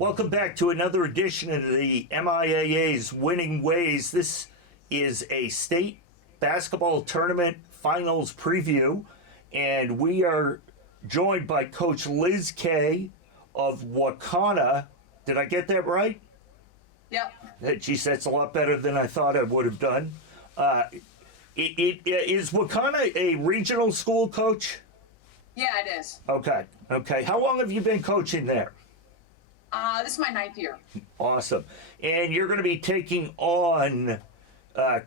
Welcome back to another edition of the MIAA's Winning Ways. This is a state basketball tournament finals preview, and we are joined by Coach Liz Kay of Wakana. Did I get that right? Yep. Geez, that's a lot better than I thought I would have done. Is Wakana a regional school, Coach? Yeah, it is. Okay. How long have you been coaching there? This is my 9th year. Awesome. And you're going to be taking on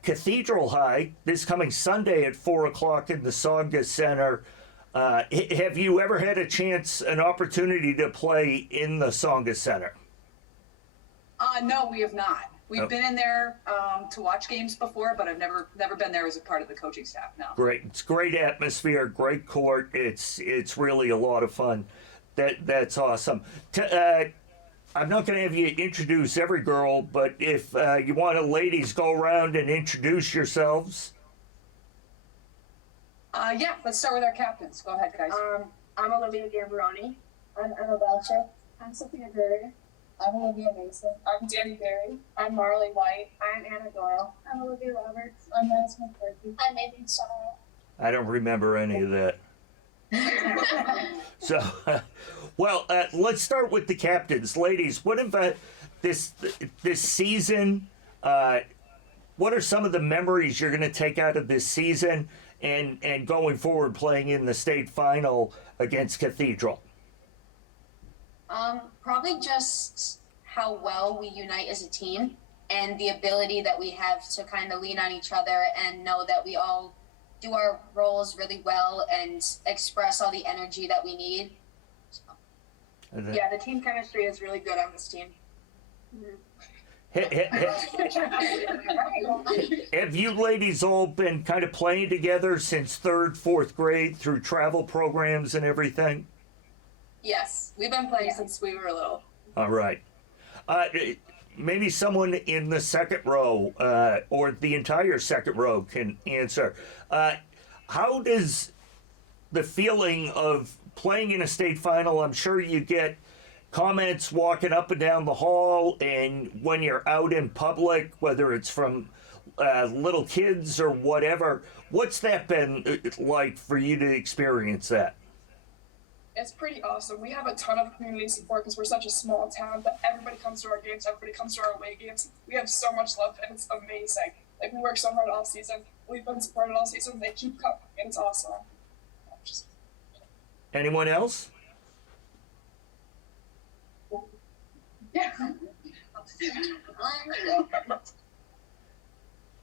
Cathedral High this coming Sunday at 4 o'clock in the Songa Center. Have you ever had an opportunity to play in the Songa Center? No, we have not. We've been in there to watch games before, but I've never been there as a part of the coaching staff. No. Great. It's great atmosphere, great court. It's really a lot of fun. That's awesome. I'm not going to have you introduce every girl, but if you want to, ladies, go around and introduce yourselves. Yeah, let's start with our captains. Go ahead, guys. I'm Olivia Gambaroni. I'm Emma Belcher. I'm Sophia Berry. I'm Olivia Mason. I'm Danny Berry. I'm Marley White. I'm Anna Doyle. I'm Olivia Roberts. I'm Liz McCarthy. I'm Nathan Sorrell. I don't remember any of that. So, let's start with the captains. Ladies, what about this season? What are some of the memories you're going to take out of this season and going forward playing in the state final against Cathedral? Probably just how well we unite as a team and the ability that we have to kind of lean on each other and know that we all do our roles really well and express all the energy that we need. Yeah, the team chemistry is really good on this team. Have you ladies all been kind of playing together since 3rd, 4th grade through travel programs and everything? Yes, we've been playing since we were little. All right. Maybe someone in the second row or the entire second row can answer. How does the feeling of playing in a state final, I'm sure you get comments walking up and down the hall, and when you're out in public, whether it's from little kids or whatever, what's that been like for you to experience that? It's pretty awesome. We have a ton of community support because we're such a small town, but everybody comes to our games, everybody comes to our away games. We have so much love, and it's amazing. Like, we work so hard all season. We've been supported all season. They keep coming, and it's awesome. Anyone else? Yeah.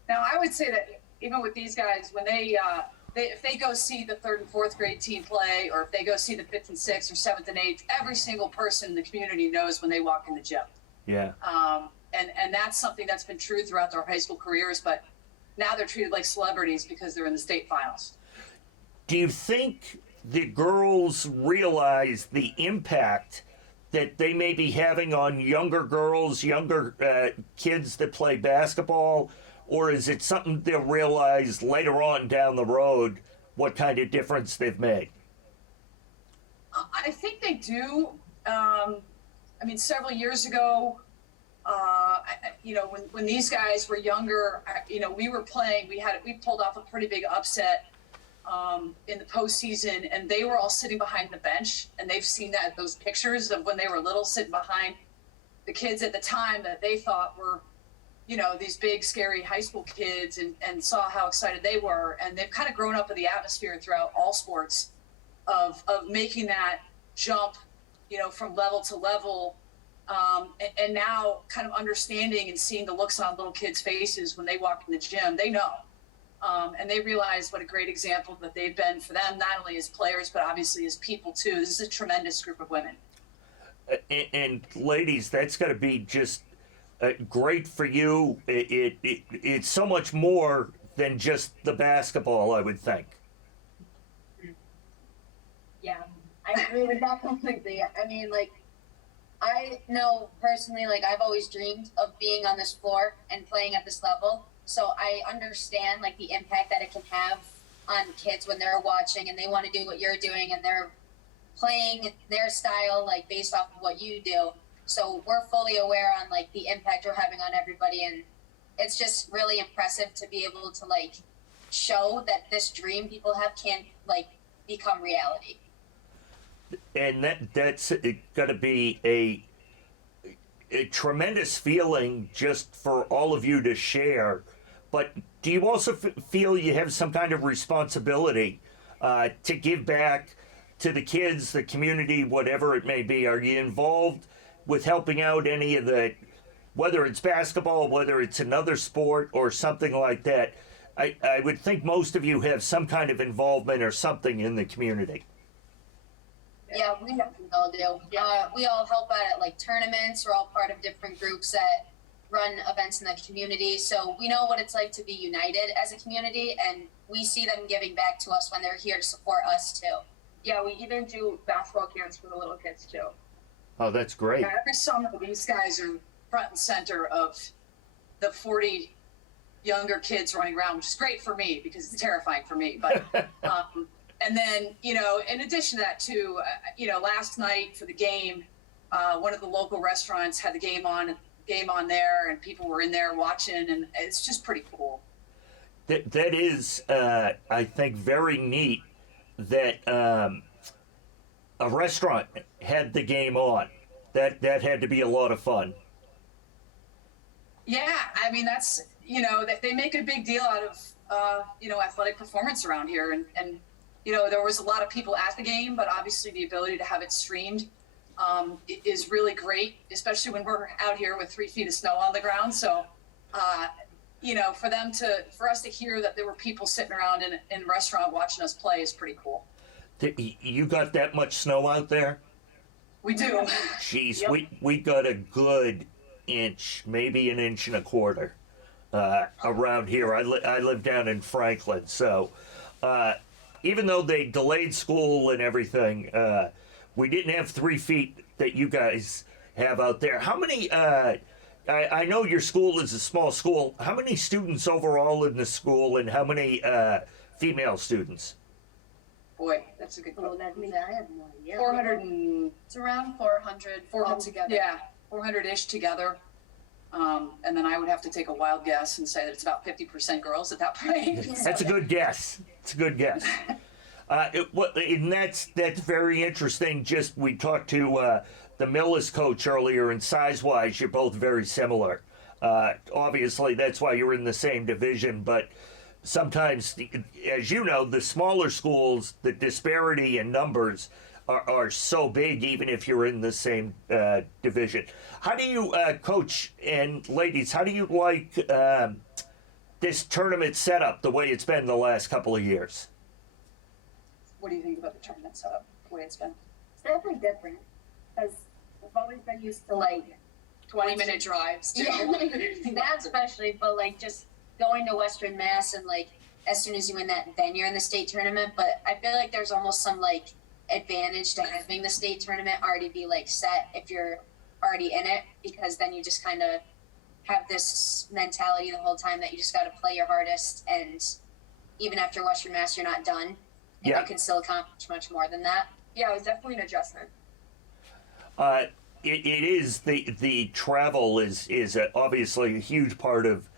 Now, I would say that even with these guys, when if they go see the 3rd and 4th grade team play, or if they go see the 5th and 6th or 7th and 8th, every single person in the community knows when they walk in the gym. Yeah. And that's something that's been true throughout their high school careers, but now they're treated like celebrities because they're in the state finals. Do you think the girls realize the impact that they may be having on younger girls, younger kids that play basketball? Or is it something they'll realize later on down the road what kind of difference they've made? I think they do. Several years ago, when these guys were younger, we were playing. We pulled off a pretty big upset in the postseason, and they were all sitting behind the bench, and they've seen those pictures of when they were little, sitting behind the kids at the time that they thought were, these big, scary high school kids, and saw how excited they were. And they've kind of grown up in the atmosphere throughout all sports of making that jump, from level to level. And now kind of understanding and seeing the looks on little kids' faces when they walk in the gym, they know. And they realize what a great example that they've been for them, not only as players, but obviously as people too. This is a tremendous group of women. And ladies, that's got to be just great for you. It's so much more than just the basketball, I would think. Yeah, I agree with that completely. I know personally, I've always dreamed of being on this floor and playing at this level. So I understand, the impact that it can have on kids when they're watching and they want to do what you're doing and they're playing their style, based off of what you do. So we're fully aware on like the impact we're having on everybody, and it's just really impressive to be able to like show that this dream people have can like become reality. And that's got to be a tremendous feeling just for all of you to share. But do you also feel you have some kind of responsibility to give back to the kids, the community, whatever it may be? Are you involved with helping out any of the, whether it's basketball, whether it's another sport or something like that? I would think most of you have some kind of involvement or something in the community. Yeah, we all do. We all help out at like tournaments. We're all part of different groups that run events in the community. So we know what it's like to be united as a community, and we see them giving back to us when they're here to support us too. Yeah, we even do basketball camps for the little kids too. Oh, that's great. Yeah, every summer, these guys are front and center of the 40 younger kids running around, which is great for me because it's terrifying for me. But and then, you know, in addition to that too, you know, last night for the game, one of the local restaurants had the game on there, and people were in there watching, and it's just pretty cool. That is, I think, very neat that a restaurant had the game on. That had to be a lot of fun. Yeah, I mean, that's, you know, they make a big deal out of, you know, athletic performance around here. And, you know, there was a lot of people at the game, but obviously the ability to have it streamed is really great, especially when we're out here with 3 feet of snow on the ground. So, you know, for us to hear that there were people sitting around in a restaurant watching us play is pretty cool. You got that much snow out there? We do. Jeez, Yep. we got a good inch, maybe an inch and a quarter around here. I live down in Franklin, so even though they delayed school and everything, we didn't have 3 feet that you guys have out there. How many? I know your school is a small school. How many students overall in the school, and how many female students? Boy, that's a good Oh, question. I have no idea. 400 and It's around 400 altogether. Yeah, 400-ish together. And then I would have to take a wild guess and say that it's about 50% girls at that point. That's a good guess. It's a good guess. And that's very interesting. Just we talked to the Millis coach earlier, and size-wise, you're both very similar. Obviously, that's why you're in the same division. But sometimes, as you know, the smaller schools, the disparity in numbers are so big, even if you're in the same division. How do you, coach and ladies, how do you like this tournament setup the way it's been the last couple of years? What do you think about the tournament setup, the way it's been? It's definitely different because I've always been used to like 20-minute drives, too. yeah, that especially, but like just going to Western Mass and like as soon as you win that, then you're in the state tournament. But I feel like there's almost some like advantage to having the state tournament already be like set if you're already in it, because then you just kind of have this mentality the whole time that you just got to play your hardest, and even after Western Mass you're not done, and Yeah. you can still accomplish much more than that. Yeah, it was definitely an adjustment. It is the travel is obviously a huge part of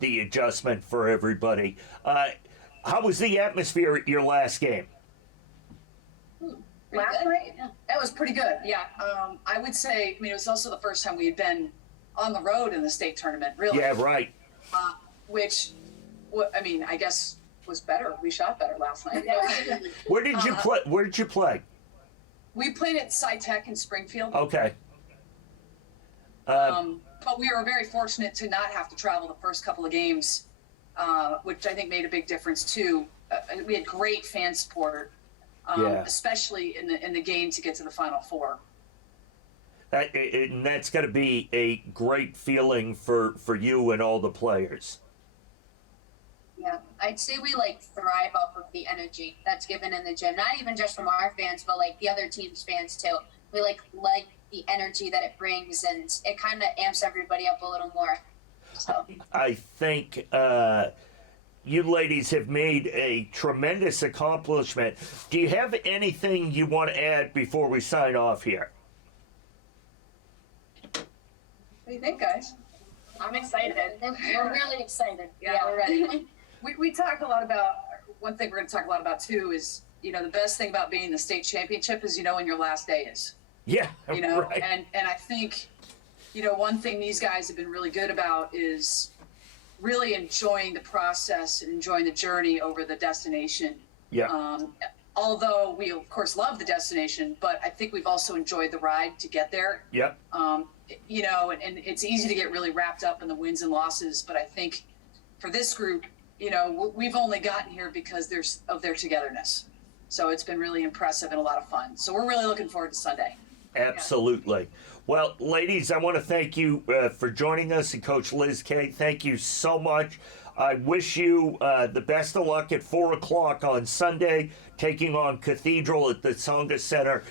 the adjustment for everybody. How was the atmosphere at your last game? Last night? Yeah. That was pretty good, yeah. I would say, I mean, it was also the first time we had been on the road in the state tournament, really. Yeah, right. Which, I mean, I guess was better. We shot better last night. Where did you play? Where did you play? We played at SciTech in Springfield. Okay. But we were very fortunate to not have to travel the first couple of games, which I think made a big difference too. We had great fan support, Yeah. especially in the game to get to the Final Four. And that's got to be a great feeling for you and all the players. Yeah, I'd say we like thrive off of the energy that's given in the gym. Not even just from our fans, but like the other team's fans too. We like the energy that it brings, and it kind of amps everybody up a little more. So I think you ladies have made a tremendous accomplishment. Do you have anything you want to add before we sign off here? What do you think, guys? I'm excited. We're really excited. Yeah, we're ready. We talk a lot about, one thing we're going to talk a lot about too is, you know, the best thing about being in the state championship is you know when your last day is. Yeah, You know, right. and I think, you know, one thing these guys have been really good about is really enjoying the process and enjoying the journey over the destination. Yeah. Although we of course love the destination, but I think we've also enjoyed the ride to get there. Yep. You know, and it's easy to get really wrapped up in the wins and losses, but I think for this group, you know, we've only gotten here because of their togetherness. So it's been really impressive and a lot of fun. So we're really looking forward to Sunday. Absolutely. Well, ladies, I want to thank you for joining us, and Coach Liz Kay, thank you so much. I wish you the best of luck at 4 o'clock on Sunday, taking on Cathedral at the Tsonga Center.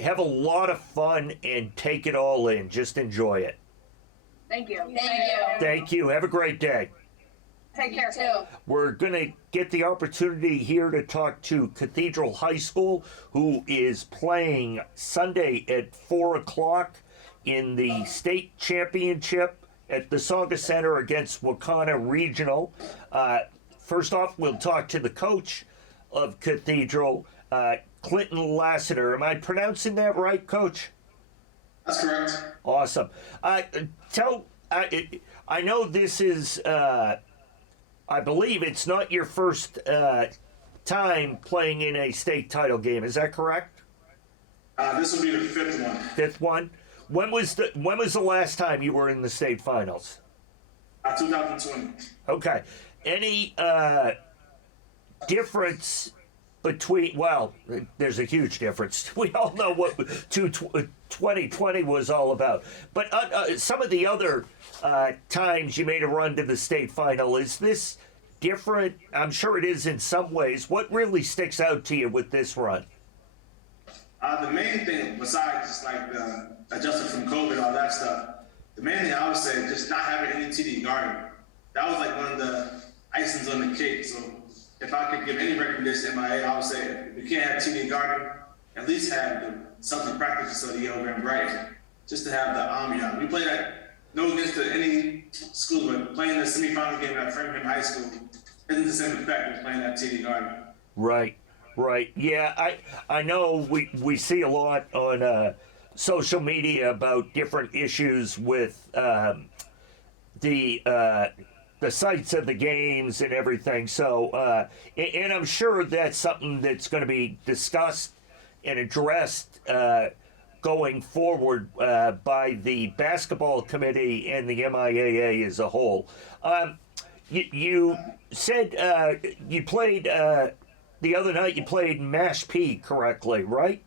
Have a lot of fun and take it all in. Just enjoy it. Thank you. Thank you. Thank you. Have a great day. Take care. Too. We're going to get the opportunity here to talk to Cathedral High School, who is playing Sunday at 4 o'clock in the state championship at the Tsonga Center against Wakana Regional. First off, we'll talk to the coach of Cathedral, Clinton Lassiter. Am I pronouncing that right, Coach? That's correct. Awesome. I know this is, I believe it's not your first time playing in a state title game. Is that correct? This will be the fifth one. Fifth one. When was the last time you were in the state finals? 2020. Okay. Any difference between? Well, there's a huge difference. We all know what 2020 was all about. But some of the other times you made a run to the state final, is this different? I'm sure it is in some ways. What really sticks out to you with this run? The main thing, besides just like the adjusting from COVID, all that stuff, the main thing I would say is just not having any TD guarding. That was like one of the icings on the cake. So if I could give any recommendation to MIAA, I would say if you can't have TD guarding, at least have the something practice facility over in Brighton, just to have the ambiance. We played at no against any school, but playing the semifinal game at Framingham High School isn't the same effect as playing at TD Garden. Right. Yeah, I know we see a lot on social media about different issues with the sites of the games and everything. So, and I'm sure that's something that's going to be discussed and addressed going forward by the basketball committee and the MIAA as a whole. You said you played the other night. You played Mash P correctly, right?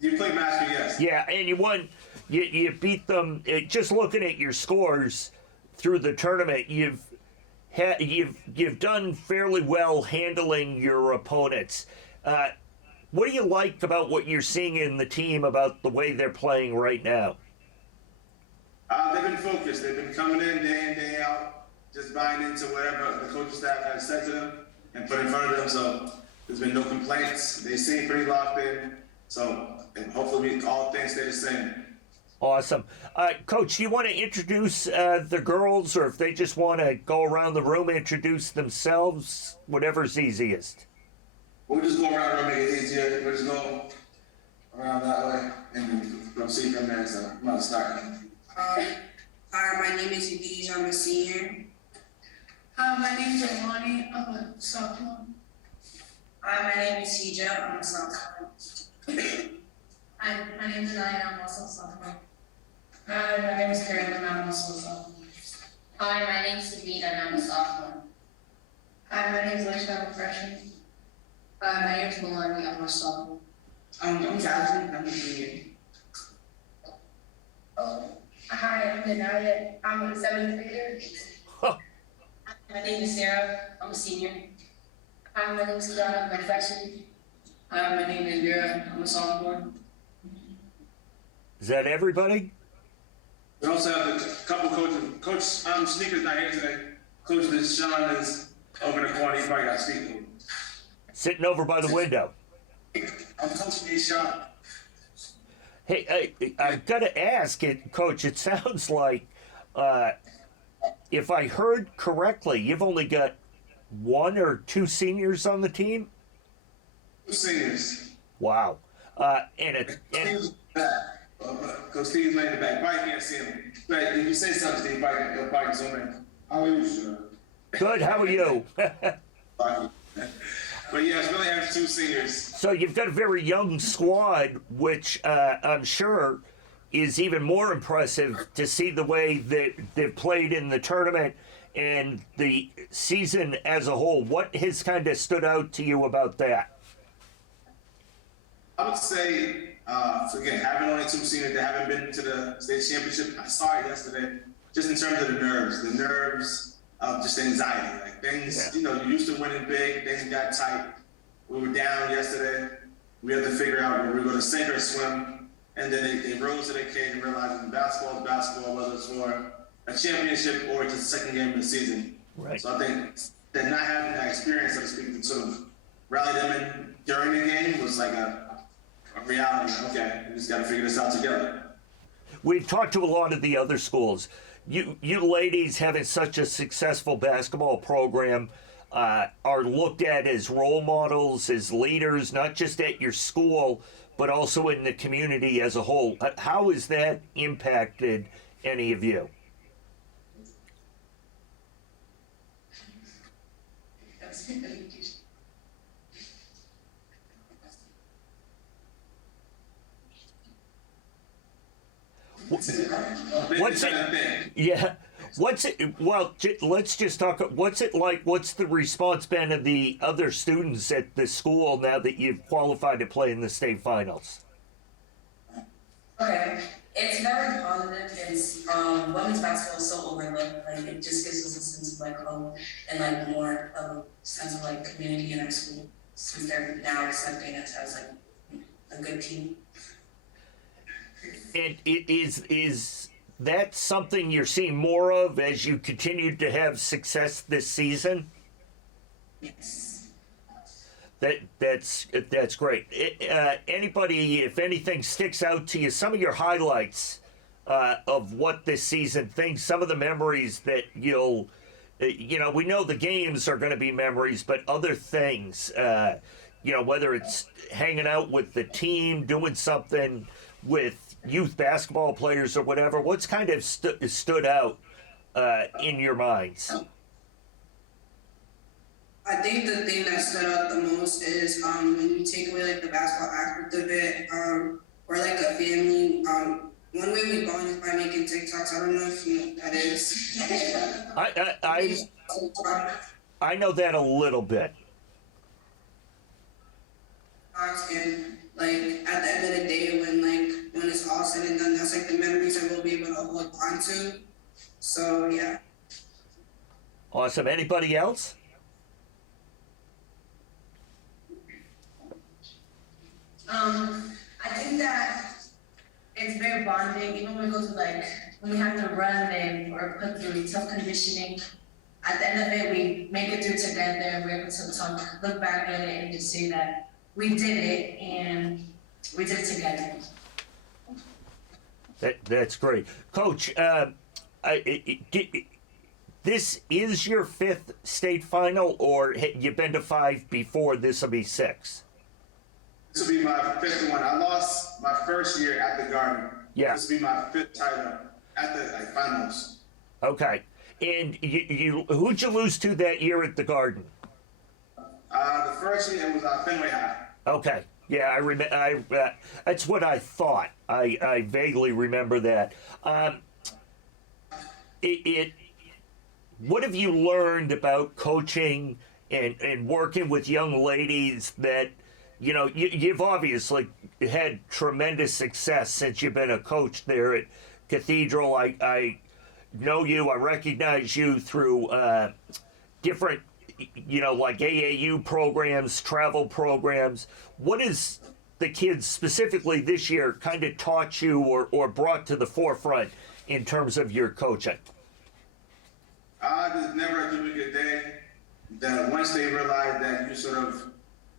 You played Mashpee, yes. Yeah, and you won. You beat them. Just looking at your scores through the tournament, you've done fairly well handling your opponents. What do you like about what you're seeing in the team, about the way they're playing right now? They've been focused. They've been coming in day out, just buying into whatever the coaching staff has said to them and put in front of them. So there's been no complaints. They seem pretty locked in. So hopefully all things stay the same. Awesome. Coach, do you want to introduce the girls, or if they just want to go around the room, introduce themselves, whatever's easiest? We'll just go around and make it easier. We'll just go around that way and we'll see from there. So I'm about to start. Hi, my name is Yadiz. I'm a senior. My name is Alani. I'm a sophomore. Hi, my name is Hija. I'm a sophomore. Hi, my name is Anaya. I'm also a sophomore. Hi, my name is Carolyn. I'm also a sophomore. Hi, my name's Savita and I'm a sophomore. Hi, my name is Alicia. I'm a freshman. Hi, my name's Melanie. I'm a sophomore. I'm Jasmine. I'm a junior. Hi, I'm Denaya. I'm a seventh grader. My name is Sarah. I'm a senior. Hi, my name is Kiana. I'm a freshman. Hi, my name is Vera. I'm a sophomore. Is that everybody? We also have a couple coaches. Coach Sneaker's not here today. Coach Sean is over in the corner. He probably got to speak to him. Sitting over by the window. I'm Coach Sean. Hey, I've got to ask it, Coach. It sounds like, if I heard correctly, you've only got one or two seniors on the team. 2 seniors. Wow. And Steve's back. Coach Steve's laying in the back. Probably can't see him. But if you say something, Steve, he'll probably zoom in. How are you, sir? good. How are you? But yeah, it's really have 2 seniors. So you've got a very young squad, which I'm sure is even more impressive to see the way that they've played in the tournament and the season as a whole. What has kind of stood out to you about that? I would say, so again, having only 2 seniors that haven't been to the state championship, I saw it yesterday, just in terms of the nerves of just anxiety. Like things, you know, you're used to winning big, things got tight. We were down yesterday. We had to figure out whether we were going to sink or swim. And then they rose to the occasion, realizing basketball is basketball, whether it's for a championship or just the second game of the season. Right. So I think that not having that experience, so to speak, to sort of rally them in during the game was like a reality. Okay, we just got to figure this out together. We've talked to a lot of the other schools. You ladies having such a successful basketball program are looked at as role models, as leaders, not just at your school, but also in the community as a whole. How has that impacted any of you? What's it? Yeah. What's it? Well, let's just talk. What's it like? What's the response been of the other students at the school now that you've qualified to play in the state finals? Okay, it's very positive. It's women's basketball is so overlooked. Like it just gives us a sense of like hope and like more of a sense of like community in our school since they're now accepting us as like a good team. And is that something you're seeing more of as you continue to have success this season? Yes. That's great. Anybody, if anything sticks out to you, some of your highlights of what this season thinks, some of the memories that you'll, we know the games are going to be memories, but other things, whether it's hanging out with the team, doing something with youth basketball players or whatever, what's kind of stood out in your minds? I think the thing that stood out the most is when you take away like the basketball aspect of it, we're like a family. One way we bond is by making TikToks. I don't know if you know what that is. I know that a little bit. And like at the end of the day, when it's all said and done, that's like the memories I will be able to hold on to. So yeah. Awesome. Anybody else? I think that it's very bonding, even when we go to when we have to run or put through tough conditioning. At the end of it, we make it through together and we're able to look back at it and just say that we did it and we did it together. That's great. Coach, this is your 5th state final, or you've been to 5 before? This will be 6? This will be my 5th one. I lost my first year at the Garden. Yeah. This will be my 5th title at the finals. Okay. And who'd you lose to that year at the Garden? The first year it was Fenway High. Okay. Yeah, I remember. That's what I thought. I vaguely remember that. What have you learned about coaching and working with young ladies that, you've obviously had tremendous success since you've been a coach there at Cathedral. I know you. I recognize you through different, like AAU programs, travel programs. What is the kids specifically this year kind of taught you or brought to the forefront in terms of your coaching? There's never a too good day that once they realize that you sort of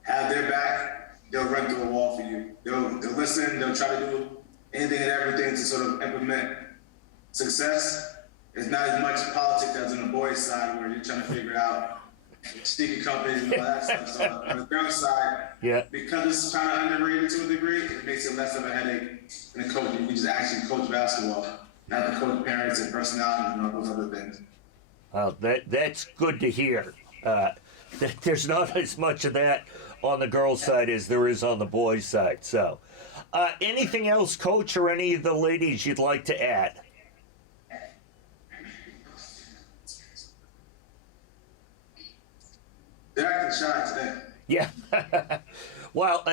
have their back, they'll run through a wall for you. They'll listen, they'll try to do anything and everything to sort of implement success. It's not as much politics as on the boys' side where you're trying to figure out sneaker companies and all that stuff. So on the girls' side, Yeah. because it's kind of underrated to a degree, it makes it less of a headache than a coach. You can just actually coach basketball, not to coach parents and personalities and all those other things. That's good to hear. That there's not as much of that on the girls' side as there is on the boys' side. So, anything else, Coach, or any of the ladies you'd like to add? They're acting shy today. Yeah. Well,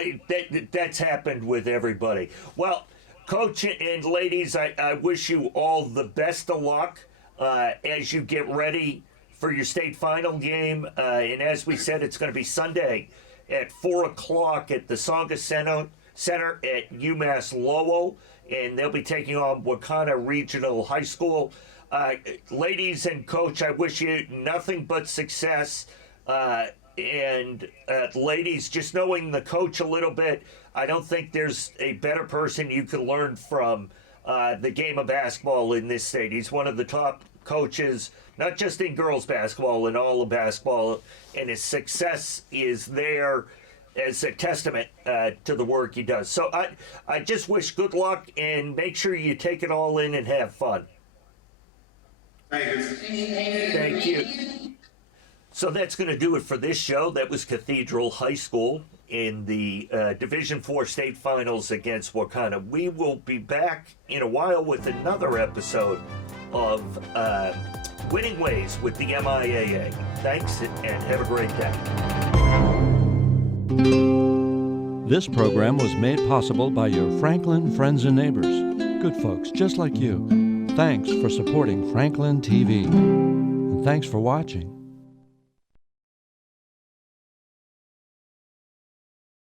that's happened with everybody. Well, Coach and ladies, I wish you all the best of luck as you get ready for your state final game. And as we said, it's going to be Sunday at 4 o'clock at the Songa Center at UMass Lowell. And they'll be taking on Wakana Regional High School. Ladies and Coach, I wish you nothing but success. And ladies, just knowing the coach a little bit, I don't think there's a better person you can learn from the game of basketball in this state. He's one of the top coaches, not just in girls basketball, in all of basketball, and his success is there as a testament to the work he does. So I just wish good luck, and make sure you take it all in and have fun. Thank you. Thank you. So that's going to do it for this show. That was Cathedral High School in the Division IV state finals against Wakana. We will be back in a while with another episode of Winning Ways with the MIAA. Thanks, and have a great day. This program was made possible by your Franklin friends and neighbors. Good folks just like you. Thanks for supporting Franklin TV. And thanks for watching.